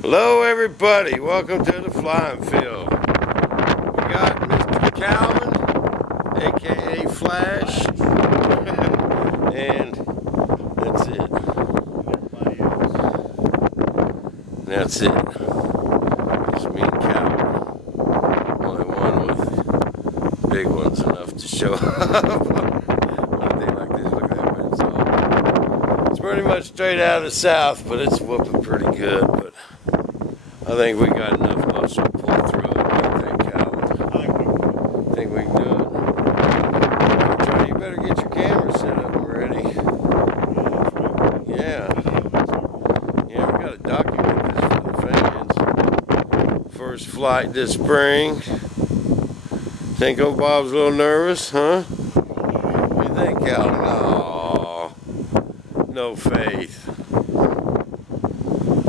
Hello everybody, welcome to the flying field. We got Mr. Calvin, aka Flash, and that's it. That's it. It's me and Calvin. Only one with big ones enough to show up. One thing like this, look at that windsaw. It's pretty much straight out of the south, but it's whooping pretty good. But I think we got enough muscle to pull through it. What do you think, Calvin? I think we can do it. Johnny, you better get your camera set up and ready. Yeah. Yeah, we got to document this for the fans. First flight this spring. Think old Bob's a little nervous, huh? What do you think, Calvin? Aww. No faith.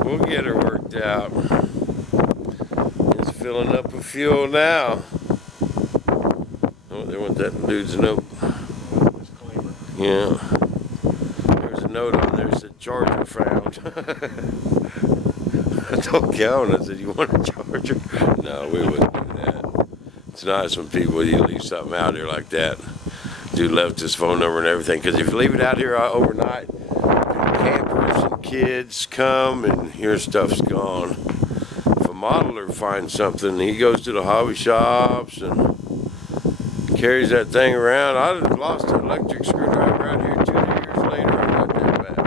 We'll get her worked out. It's filling up with fuel now. Oh, they want that dude's note. Yeah. There's a note on there that said charger found. I told Calvin, I said, you want a charger? No, we wouldn't do that. It's nice when people, you leave something out here like that. Dude left his phone number and everything. Because if you leave it out here overnight, campers and kids come and your stuff's gone. If a modeler finds something, he goes to the hobby shops and carries that thing around. I lost an electric screwdriver out here 2 years later. I got that back.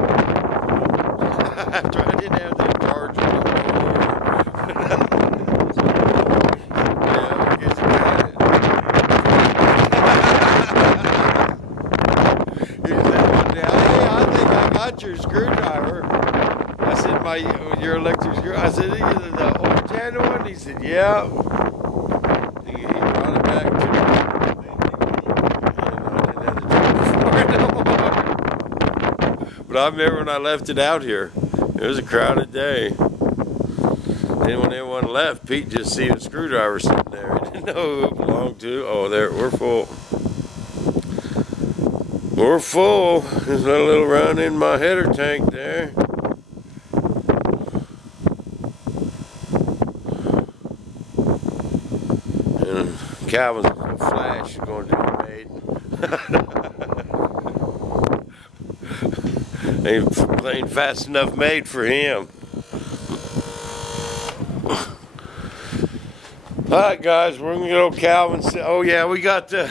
After I didn't have that charger no more. Yeah, I guess you got it. He said one day, hey, I think I got your screwdriver. I said, your electric screwdriver. I said, the old channel one? He said, yeah. He brought it back to me. But I remember when I left it out here, it was a crowded day. Then when everyone left, Pete just seen a screwdriver sitting there. He didn't know who it belonged to. Oh, there, we're full. We're full. There's a little run in my header tank there. And Calvin's little Flash is going to do a maiden. Ain't fast enough made for him. Alright guys, we're gonna get old Calvin. Oh yeah, we got the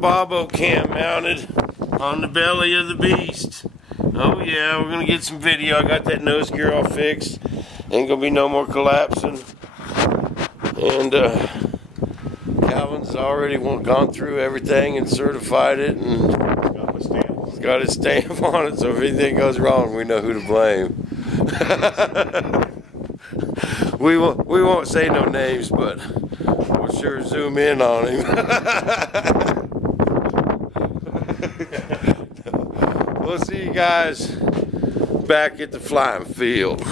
Bobo cam mounted on the belly of the beast. Oh yeah, we're gonna get some video. I got that nose gear all fixed. Ain't gonna be no more collapsing. And Calvin's already gone through everything and certified it and got his stamp on it, so if anything goes wrong, we know who to blame. we won't say no names, but we'll sure zoom in on him. We'll see you guys back at the flying field.